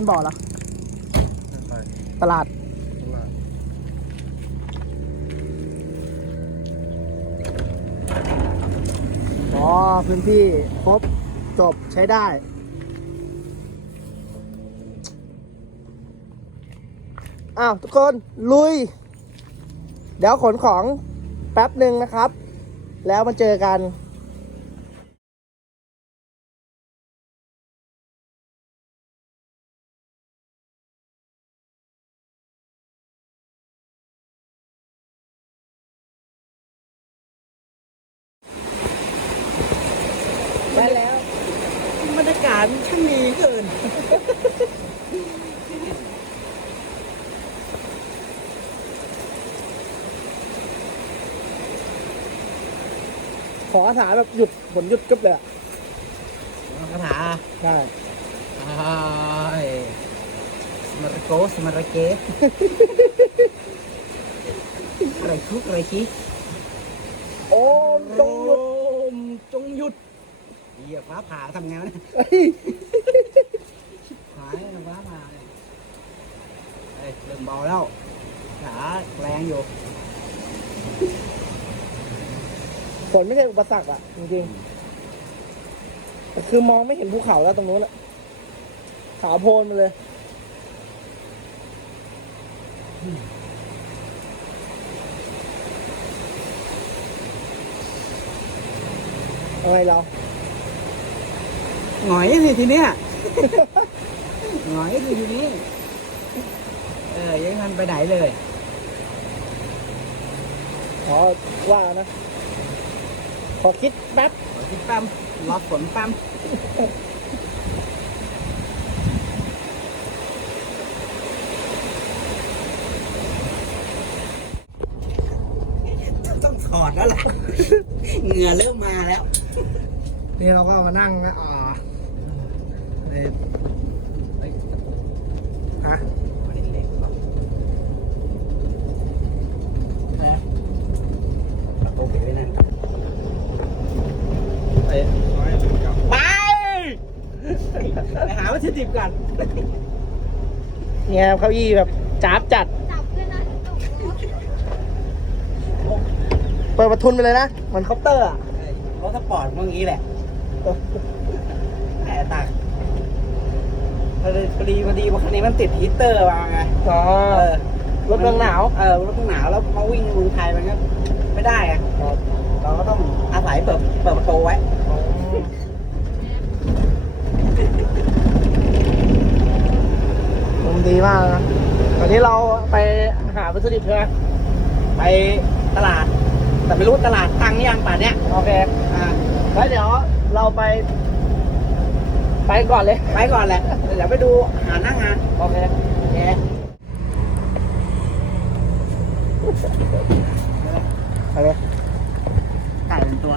นบ่อเลยไปคันบ่อเหรอไปตลาดตลาดอ๋อพื้นที่ครบจบใช้ได้ อ้าว ทุกคนลุย เดี๋ยวขนของแป๊บหนึ่งนะครับ แล้วมาเจอกัน ได้แล้วบรรยากาศมันช่างดีเกิน ขออาสาแบบหยุดฝนหยุดกึบเลยอะคาถาได้อ้ายสมาร์โกสมาร์เกตอะไรทุกอะไรชี้โอ้มจงหยุดมจงหยุดเหยียบฟ้าผ่าทำไงวะเนี่ยเฮ้ยหายฟ้าผ่าเนี่ยเฮ้ยเริ่มเบาแล้วขาแรงอยู่ ฝ นไม่ใช่อุปสรรคอะจริงๆแต่คือมองไม่เห็นภูเขาแล้วตรงนู้นอะขาวโพลนมาเลยเอาไงเราหงอยสิทีเนี้ย หงอยสิทีนี้ เออยังทันไปไหนเลย ขอว่านะข อคิดแป๊บขอคิดแปั๊มรอฝนแปั๊มต้องถอดแล้วล่ะ เหงื่อเริ่มมาแล้ว นี่เราก็มานั่งนะอ่าในฮะ โอเคไว้นั่น ไป ไป ไปหาวัตถุดิบก่อนเนี่ยเก้าอี้แบบจ้าบจัดจับด้วยนะตกรถเปิดประทุนไปเลยนะเหมือนเคาน์เตอร์อะรถสปอร์ตพวกนี้แหละแอบตักพอดีพอดีพอดีว่าคันนี้มันติดฮีตเตอร์มาไงอ๋อเออรถเมืองหนาวเออรถเมืองหนาวแล้วมาวิ่งเมืองไทยมันก็ไม่ได้อะเราก็ต้องอาศัยเปิดเปิดประตูไว้มุม ดีมากนะตอนนี้เราไปหาวัตถุดิบใช่ไหมไปตลาด แต่ไม่รู้ตลาดตังค์ยังป่านเนี้ยโอเคอ่าแล้วเดี๋ยวเราไป ไปก่อนเลย ไปก่อนแหละเดี๋ยวไปดูหาหน้างาน โอเคโอเคไปเลยไก่เป็นตัว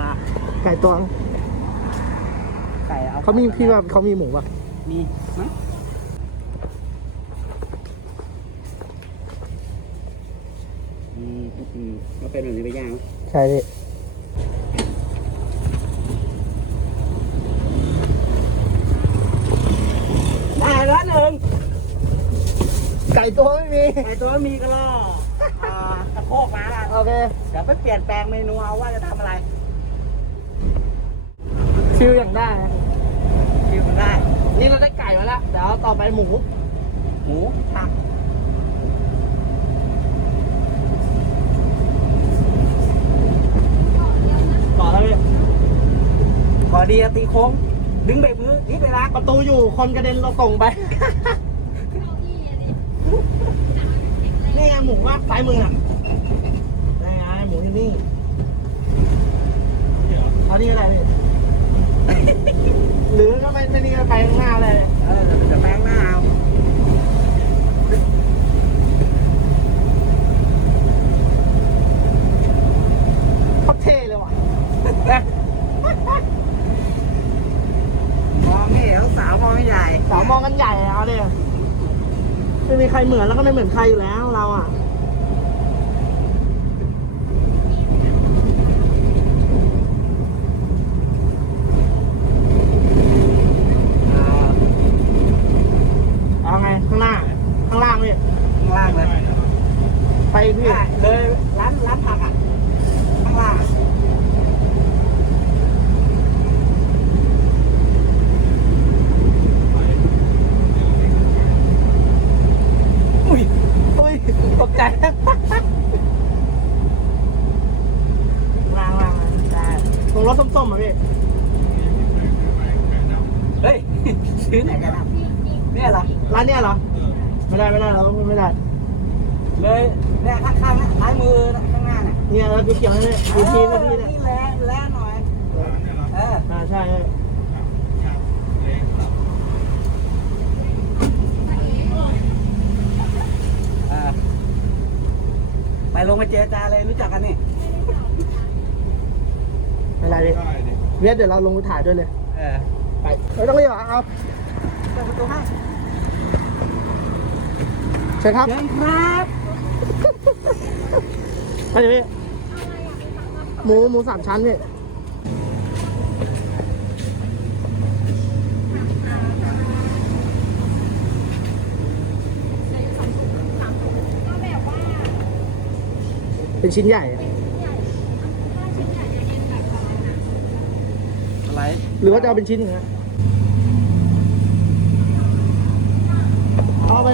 ไก่ตัวงไก่เอาเขามีพี่ว่าเขามีหมูป่ะมีมั้ยอืมอืม ก็เป็นแบบนี้ไปย่างใช่พี่ได้แล้วหนึ่งไก่ตัวไม่มีไก่ตัวมีก็ล่ออ่ากระโพกมาละโอเคเดี๋ยวไปเปลี่ยนแปลงเมนูเอาว่าจะทำอะไรฟิลอย่างได้นะคิวมันได้ นี่เราได้ไก่มาแล้วเดี๋ยวต่อไปหมู หมูตักต่อแล้วเลย พอดีอะตีโค้ง ดึงเบรกมือนี่ไปละประตูอยู่คนกระเด็นเราส่งไปเก้าอี้อะดินี่ไงหมูว่าซ้ายมือน่ะนี่ไงหมูที่นี่เอานี่ก็ได้พี่หรือถ้าไม่ไม่นี่ก็ไปข้างหน้าเลยเออเดี๋ยวเดี๋ยวแป้งหน้าเอา โคตรเท่เลยว่ะนะ มองไมองไม่ใหญ่ สาวมองกันใหญ่เอาเนี่ยไม่มีใครเหมือนแล้วก็ไม่เหมือนใครอยู่แล้วเราอะ อ่า รสส้มๆอะพี่ เฮ้ย ซื้อไหนกันอะเนี่ยเหรอ ร้านเนี้ยเหรอ ไม่ได้ไม่ได้เราไม่ได้ เลยเนี่ยข้างๆนะซ้ายมือข้างหน้า น่ะเนี่ยเราเกี่ยวนี่ดูทีนะพี่เนี่ยแหละแล้หน่อยเอออ่าใช่ไปลงมาเจรจาเลยรู้จักกันนี่ไม่ไรพี่เวียดเดี๋ยวเราลงไปถ่ายด้วยเลยเออไปไม่ต้องรีบอะเอาเปิดประตูให้เชิญครับเชิญครับไปเดี๋ยพี่ หมูหมูสามชั้นพี่ก็แบบว่าเป็นชิ้นใหญ่อะใหญ่ถ้าชิ้นใหญ่จะเป็นแบบประมาณนั้นอะไรหรือว่าจะเอาเป็นชิ้นอย่างเงี้ยเอาไป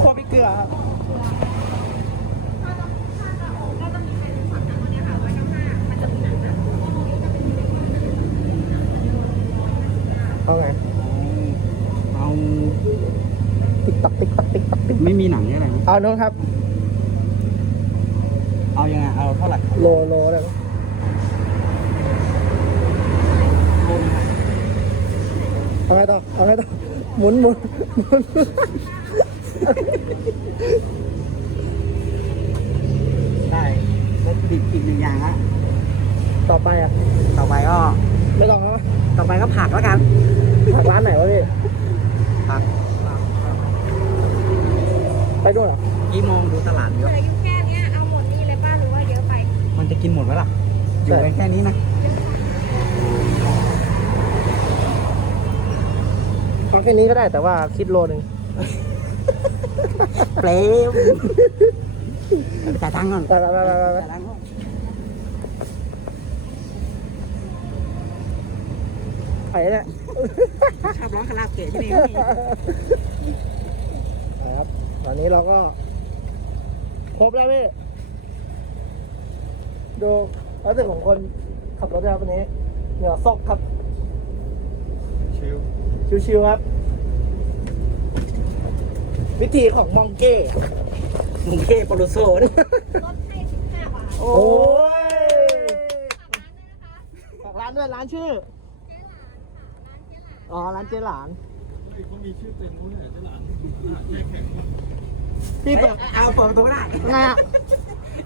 คั่วพริกเกลือครับ ก็จะมีเป็นสองตัวเนี้ยค่ะร้อยเก้าห้ามันจะมีหนังนะ เอาไง เอา ติ๊กตักติ๊กตักติ๊กตักติ๊ก ไม่มีหนังนี่อะไรไหม เอาโน้นครับ เอายังไง เอาเท่าไหร่โลโลอะไรนะเอาไงต่อ เอาไงต่อ หมุนหมุนหมุนได้วัตถุดิบอีกหนึ่งอย่างละต่อไปอะ ต่อไปก็ ไม่ต้องแล้วมั้ยต่อไปก็ผักแล้วกันผักร้านไหนวะพี่ผัก ไปด้วยเหรอกี่โมงดูตลาดเหเยลือะออยู่แค่เนี้ยเอาหมดนี่เลยป้าหรือว่าเยอะไปมันจะกินหมดไหมล่ะ อยู่กันแค่นี้นะ เอาแค่นี้ก็ได้แต่ว่าคิดโลหนึ่งเปลวจ่ายตังค์ก่อนไปไปไปไปไปจ่ายตังค์ก่อนไปเนี่ยชอบร้องคาราโอเกะที่นี่ครับ ตอนนี้เราก็ ครบแล้วพี่ ดูรู้สึกของคนขับรถนะครับวันนี้ เหงื่อซอกครับ ชิวชิวๆครับ วิธีของมองเก้มุงเก้โปรโลโซนะลดให้สิบห้าบาทโอ้โอ้ยฝากร้านด้วยนะคะฝากร้านด้วยร้านชื่อเจ๊หลานค่ะร้านเจ๊หลาน อ๋อ ร้านเจ๊หลาน พี่เปิดเอาเปิดประตูได้ไงอะ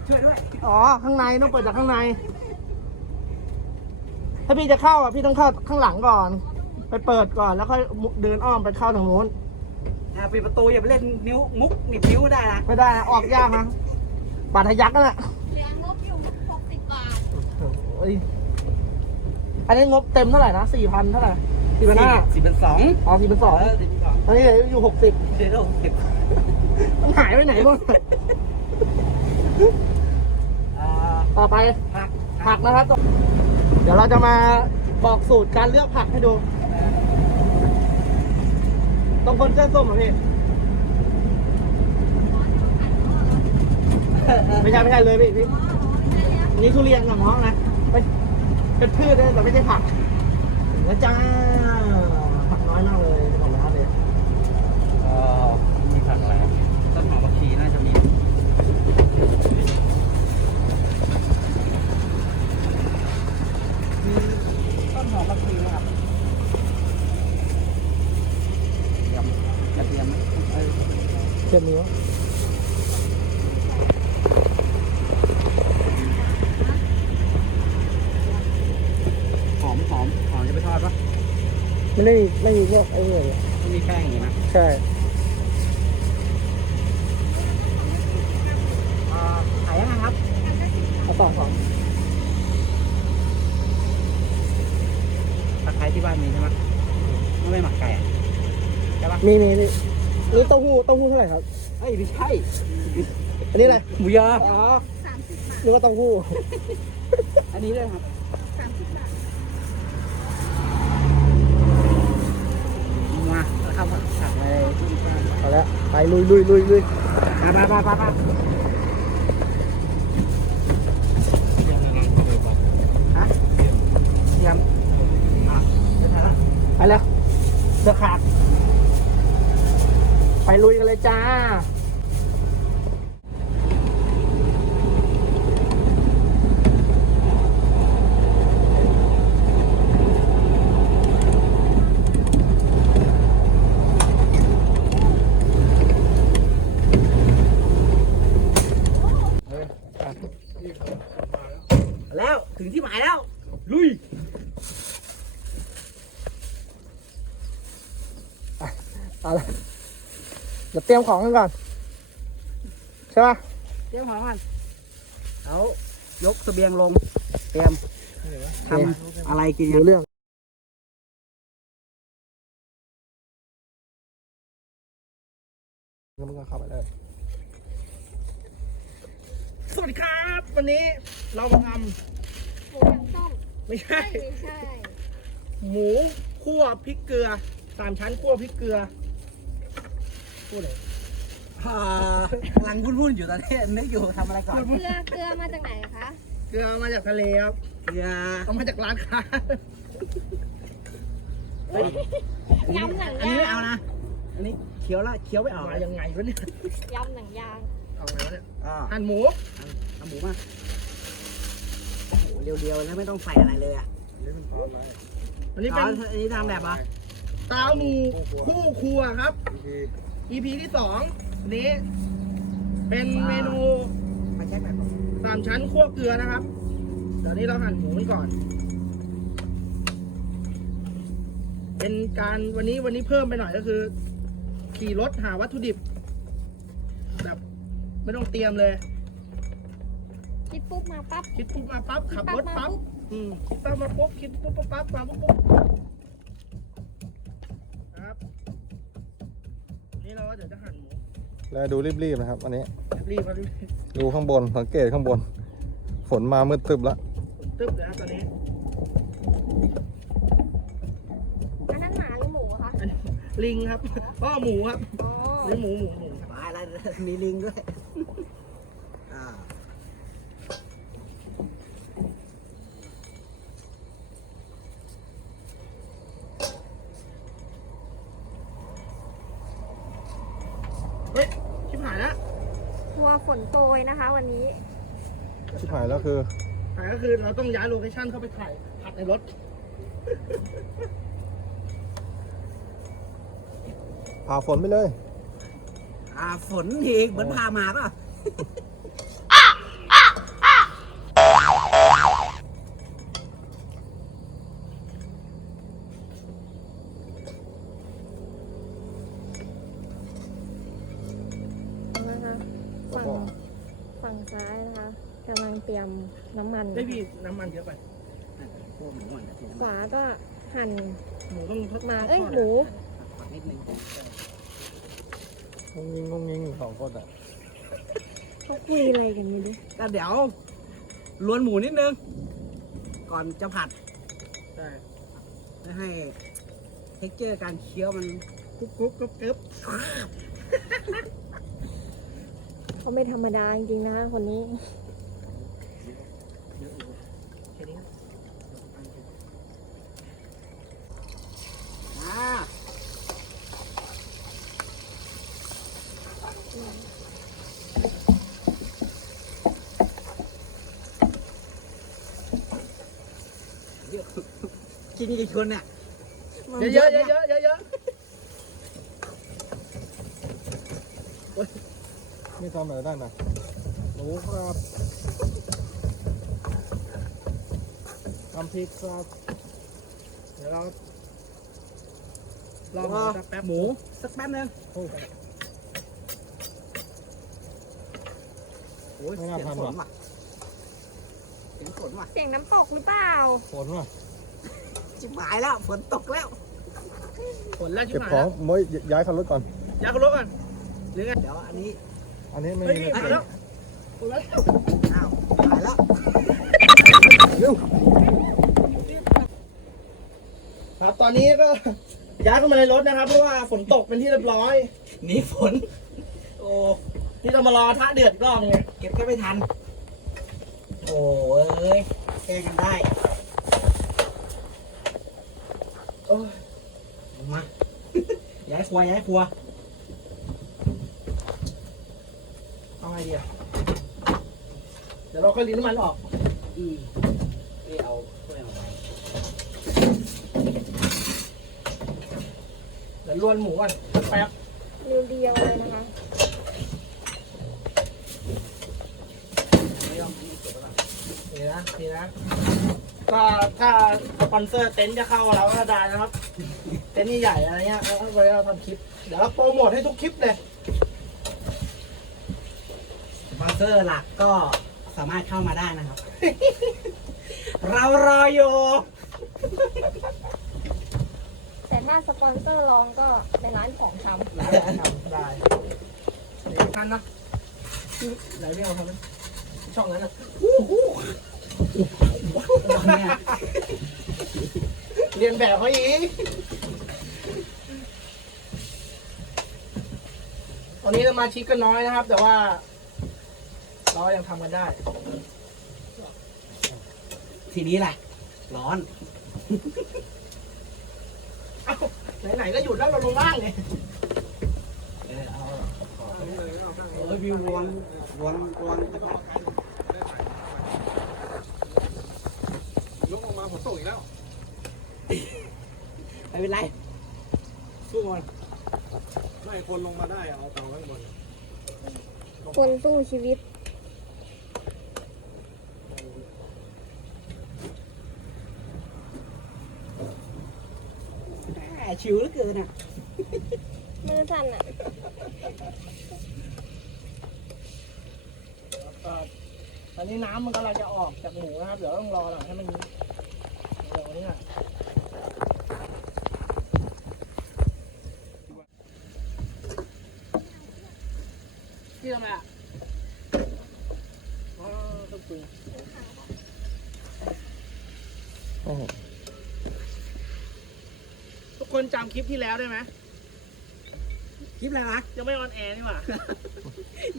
ช่วยด้วยอ๋อ ข้างในต้องเปิดจากข้างใน ถ้าพี่จะเข้าอะพี่ต้องเข้าข้างหลังก่อน ไปเปิดก่อนแล้วค่อยเดินอ้อมไปเข้าทางนู้นอ่าปิดประตูอย่าไปเล่นนิ้วมุกหนีบนิ้วได้นะไม่ได้นะออกยากนะบาดทะยักนั่นแหละเหลืองบอยู่หกสิบบาทโอ้ยอันนี้งบเต็มเท่าไหร่นะสี่พันเท่าไหร่ สี่พันห้าสี่เป็นสองอ๋อสี่พันสองเออสี่เป็นสองตอนนี้เหลืออยู่หกสิบเดี๋ยวเราเก็บมันหายไปไหนหมดอ่าต่อไปผักผักนะครับ เดี๋ยวเราจะมาบอกสูตรการเลือกผักให้ดูต้องคนเส้นส้มเหรอพี่ไม่ใช่ไม่ใช่เลยพี่พี่อันนี่ทุเรียนกับน้องนะเป็นเป็นพืชนะแต่ไม่ใช่ผัก นะจ้าผักน้อยมากเลยของร้านเลยเอ่อมีผักอะไรต้นหอมผักชีน่าจะมีมีต้นหอมผักชีไหมครับเตรียมกระเทียมไหมเออเช่นนี้วะ หอมหอมหอมจะไปทอดปะ ไม่ได้ไม่มีพวกไอ้เนี่ย ไม่มีแป้งอย่างนี้นะใช่ อ่าขายยังไงครับเอาต่อสองผัดไทยที่บ้านมีใช่ไหมไม่ไม่หมักไก่อะใช่ปะมีมีนี่นี่เต้าหู้เต้าหู้เท่าไหร่ครับ เอ้ยไม่ใช่อันนี้อะไรหมูยออ๋อสามสิบบาทนึกว่าเต้าหู้ อันนี้ด้วยครับ เอาละไปลุยลุยลุยลุยมามามามามาฮะเตรียมอะเดี๋ยวถ่ายละไปแล้วเดือขาดไปลุยกันเลยจ้า เดี๋ยวเตรียมของกันก่อน ใช่ป่ะเตรียมของกันเอายกเสบียงลง เตรียมทำอะไรกินยัรู้งเรื่องงั้นมึงก็เข้าไปเลยสวัสดีครับ วันนี้เรามาทหมูยำส้มำไม่ใช่ไม่ไม่ใช่ หมูคั่วพริกเกลือสามชั้นคั่วพริกเกลือ พูดเลยอ่ากำลังวุ่นๆอยู่ตอนนี้นึกอยู่ทำอะไรก่อนเกลือเกลือมาจากไหนคะเกลือมาจากทะเลครับเกลือเอามาจากร้านค้ายำหนังอันนี้ยาไม่เอางนะ อันนี้เคี้ยวละเคี้ยวไม่ออกมายังไงวะเนี่ยยำหนังยางเอาไงวะเนี่ยอ่าหั่นหมูเอาหมูมาโอ้โหเรียวๆแล้วไม่ต้องใส่อะไรเลยอะอันนี้อ๋เป็อนอันนี้ทำแบบอะตาหมูคู่ครัวครับ EP ที่สองอันนี้ เป็นเมนูมาเช็คแบบก่อนสามชั้นคั่วเกลือนะครับ เดี๋ยวนี้เราหั่นหมูกันก่อน เป็นการวันนี้วันนี้เพิ่มไปหน่อยก็คือ ขี่รถหาวัตถุดิบ แบบไม่ต้องเตรียมเลย คิดปุ๊บมาปั๊บ คิดปุ๊บมาปั๊บขับรถปั๊บปั๊บอืมคิดปั๊บมาปุ๊บคิดปุ๊บปั๊บปั๊บมาปุ๊บปุ๊บนะครับนี่ เราก็เดี๋ยวจะหั่นหมูแล้วดูรีบๆนะครับอันนี้ รีบมารีบดูข้างบนสังเกตข้างบน ฝนมามืดตึบแล้วตึ๊บเลยนะตอนนี้อันนั้นหมาหรือหมูคะอันนี้ลิงครับพ่อหมูครับอ๋อนี่หมูหมูหมูตายแล้วมีลิงด้วย อ่า เฮ้ยชิบหายแล้ว กลัวฝนโปรยนะคะ วันนี้ ชิบหายแล้วคือหายก็คือเราต้องย้ายโลเคชั่นเข้าไปถ่ายผัดในรถ ผ่าฝนไปเลย อ่าฝนอีกเหมือนพามาป่ะนะคะฝั่งฝั่งซ้ายนะคะกำลังเตรียม น้ำมัน ได้พี่น้ำมันเยอะไปพวกหมูมันนะทีขวาก็หั่นหมูต้องทดมาทดเอ้ยทอดหมูขอนิดนึงงงงิงงงงิงสองคนอะเขาคุยอะไรกันไม่รู้ก็เดี๋ยวลวนหมูนิดนึง ก่อนจะผัดใช่เพื่อให้เท็กเจอร์การเคี้ยวมันกรุ๊บกรุ๊บกรุ๊บกรุ๊บเขาไม่ธรรมดาจริงๆนะคะคนนี้ แค่นี้ อ่าเยอะ กินกี่คนเนี่ยเยอะเยอะเยอะเยอะเยอะไม่ทำอะไรได้นะหนูครับทำพริกครับ เดี๋ยวเราลรอองหมูสักแป๊บหมูสักแป๊บนึงโอ้ยโอ้ยไม่เสีน่ายงทันฝนว่ะว่ะเสียงฝนว่ะเสียงน้ำตกหรือเปล่าฝนว่ะ จิบหายแล้ว ฝนตกแล้วผลแล้วชิบเก็บหายขอแล้งวเมื่อย้ายคันรถก่อน ย้ายคนรถก่อนหรือไงเดี๋ยวอันนี้ อันนี้ไม่เฮ้ยมีนี่มาแล้วผลแล้วอ้าวหายแล้วครับตอนนี้ก็ย้ายเข้ามาในรถนะครับ เพราะว่าฝนตกเป็นที่เรียบร้อยหนีฝน โอ้นี่เรามารอท่าเดือดอีกรอบนึงไงเก็บแค่ไม่ทัน โอ้เอ้ยแก้กันได้ โอ้ยมา ย้ายครัวย้ายครัวดีอะเดี๋ยวเราค่อยรีดน้ำมันออก อืมนี่เอาถ้วยเอาไว้เดี๋ยวลวนหมูก่อนแป๊บ เรียวๆเลยนะคะ นี่นะนี่นะ ก็ถ้าสปอนเซอร์เต็นท์จะเข้าเราก็ได้นะครับ เต็นท์ใหญ่ๆอะไรเงี้ยแล้วก็ไว้เราทำคลิป เดี๋ยวเราโปรโมทให้ทุกคลิปเลยสปอนเซอร์หลักก็สามารถเข้ามาได้นะครับ เรารออยู่แต่ถ้าสปอนเซอร์รองก็เป็นร้านของชำได้ได้ครับได้เดี๋ยวท่านนะไหนไม่เอาทำนะช่องนั้นนะเนี่ย เรียนแบบเขาอีกตอนนี้สมาชิกก็น้อยนะครับ แต่ว่า เรายังทำกันได้ ทีนี้แหละ ร้อน เอ้าไหนๆก็หยุดแล้วเราลงล่างไงเออเอาเออวิววอนวอนวอนตะกร้อย ออกมาผมตกอีกแล้ว ไม่เป็นไร สู้มันไม่คนลงมาได้อะเอาเตาไว้ข้างบนคนสู้ชีวิต แหมชิวเหลือเกินอะ มือสั่นอะเอ่อตอนนี้น้ำมันกำลังจะออกจากหมูนะครับ เดี๋ยวต้องรอหน่อยให้มันเดี๋ยวนี้น่ะที่ทำไมอะอ๋อต้องปรุงทุกคน จำคลิปที่แล้วได้ไหมคลิปอะไรวะยังไม่ออนแอร์นี่หว่า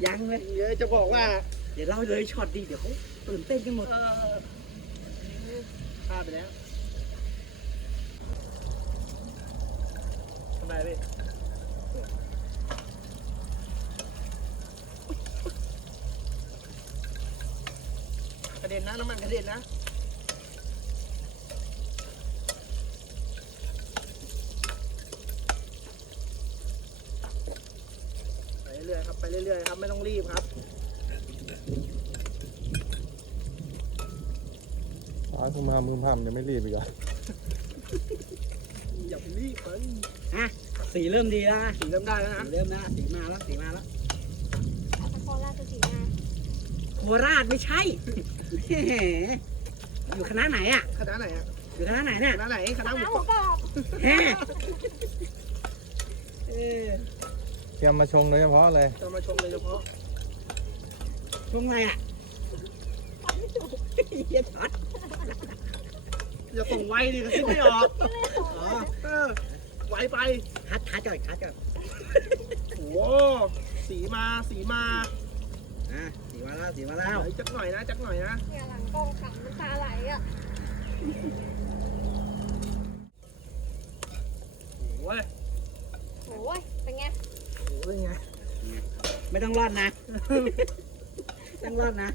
ยังเลยเดี๋ยวจะบอกว่า เดี๋ยวเล่าเลยช็อตดีเดี๋ยวเขาตื่นเต้นกันหมดเออพลาดไปแล้วทำไมพี่กระเด็นนะน้ำมันกระเด็นนะ เรื่อยๆครับไปเรื่อยๆครับไม่ต้องรีบครับร้านคุณมามือพามยังไม่รีบอีกอะอย่าไปรีบมันอะสีเริ่มดีแล้วนะสีเริ่มได้แล้วสีนะเริ่มนะสีมาแล้วสีมาแล้วนครราชสีมาโคราชไม่ใช่แหมอยู่คณะไหนอะคณะไหนอะอยู่คณะไหนเนี่ยคณะไหนคณะน้ำหมูหมูกรอบกรอบแฮะเออ เตรี ยมมาชงโดยเฉพาะเลยจะมาชมโดยเฉพาะช่วงอะไรอะเหี้ยช็อตอย่าส่งไวดิกระซิบไม่ออกอ๋อเออไวไปคัดคัดก่อนคัดก่อนโอ้โหสีมาสีมาอะสีมาแล้วสีมาเดี๋แล้วยวจักหน่อยนะจักหน่อยนะเนี่ยหลังกล้องขำน้ำตาไหลอะโอ้ยโอ้ยเป็นไง โอ้ยไง ไม่ต้องรอดนะ ต้องรอดนะ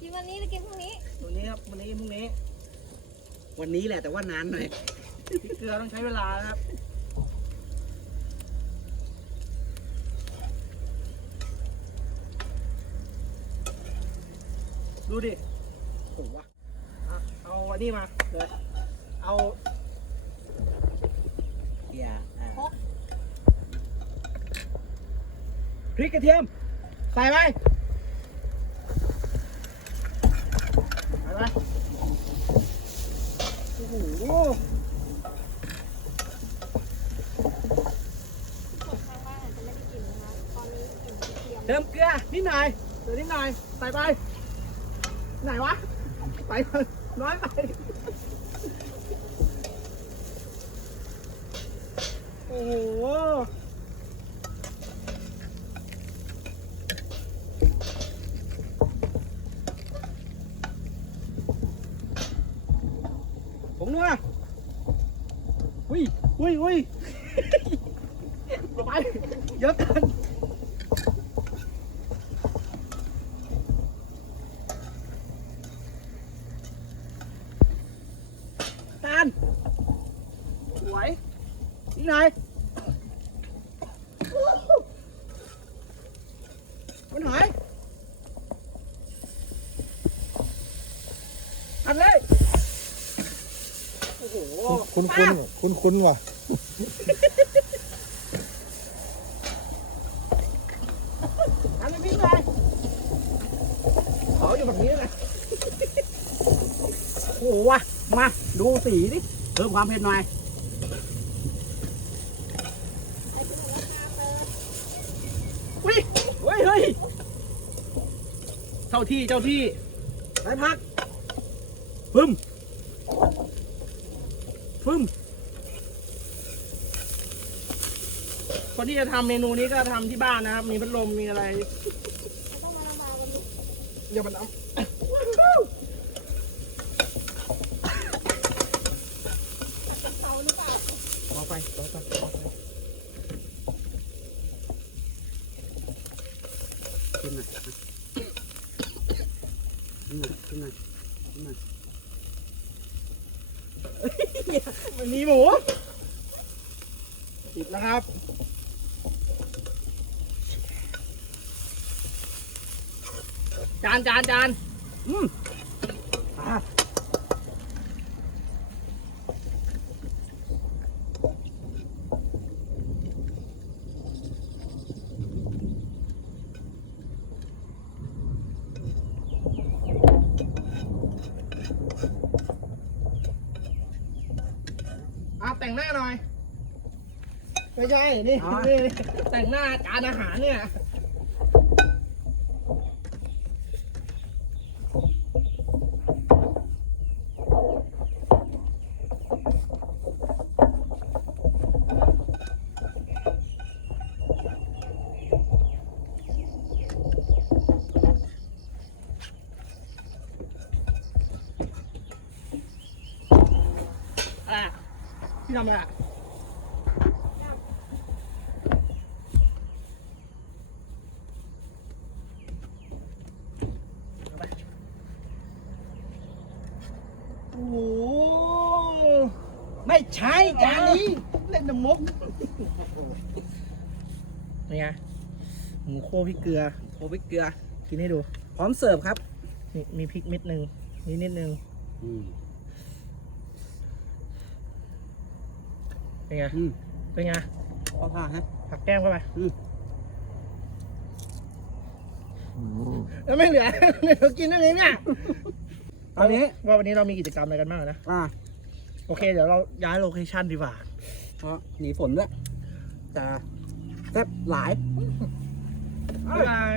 กินวันนี้หรือกินพรุ่งนี้ วันนี้ครับวันนี้พรุ่งนี้ วันนี้แหละแต่ว่านานหน่อยพริกเกลือต้องใช้เวลานะครับ ดูดิโอ้โหวะอะเอาอันนี้มาเลยเอาเกียร์อะ พริกกระเทียม ใส่ไปใส่ไปโอ้โหคนข้างบ้านอาจจะไม่ได้กินนะคะตอนนี้กินกระเทียเติมเกลือนิดหน่อยเติมนิดหน่อยใส่ไป ไหนวะใส่ไปน้อยไป โอ้โห ผมนัวอุ้ยอุ้ยอุ้ยไปเยอะเกิน ไหวอีกหน่อยมันหายอันเลย โอ้โห คุ้น คุ้นคุ้นคุ้นๆว่ะอันนี้พี่หน่อยขออยู่แบบนี้เลยโอ้โหว่ะมา ดูสีดิเพิ่มความเผ็ดหน่อยเฮ้ยเฮ้ยเฮ้ยเจ้าที่เจ้าที่ไปพักฟึมฟึม คนที่จะทำเมนูนี้ก็ทำที่บ้านนะครับ มีพัดลมมีอะไร อย่ามาน้ำเอาไปเอาไปเอาไปกินหน่อยนะกินหน่อยกินหน่อยกินหน่อยวันนี้หมูติดแล้วครับ จานจานจานอืมอะอะแต่งหน้าหน่อย ไม่ใช่ นี่นี่แต่งหน้าจานอาหารเนี่ย อะพี่ ทำอะไรอะโอ้โหไม่ใช่จานนี้ เล่นน้ำมุกนี่ไงหมูโคพริกเกลือโอพริกเกลือ กินให้ดู พร้อมเสิร์ฟครับนี่มีพริกเม็ดหนึ่งนี่นิดนึงอืม เป็นไง อืมเป็นไง เอาผ้าฮะ ผักแก้มเข้าไปอืม แล้วไม่เหลือ เหลือกินได้ไงเนี่ยตอนนี้ ว่าวันนี้เรามีกิจกรรมอะไรกันบ้างนะ อ่าโอเค เดี๋ยวเราย้ายโลเคชั่นดีกว่า เพราะหนีฝนด้วยแต่แซ่บหลาย บ๊ายบาย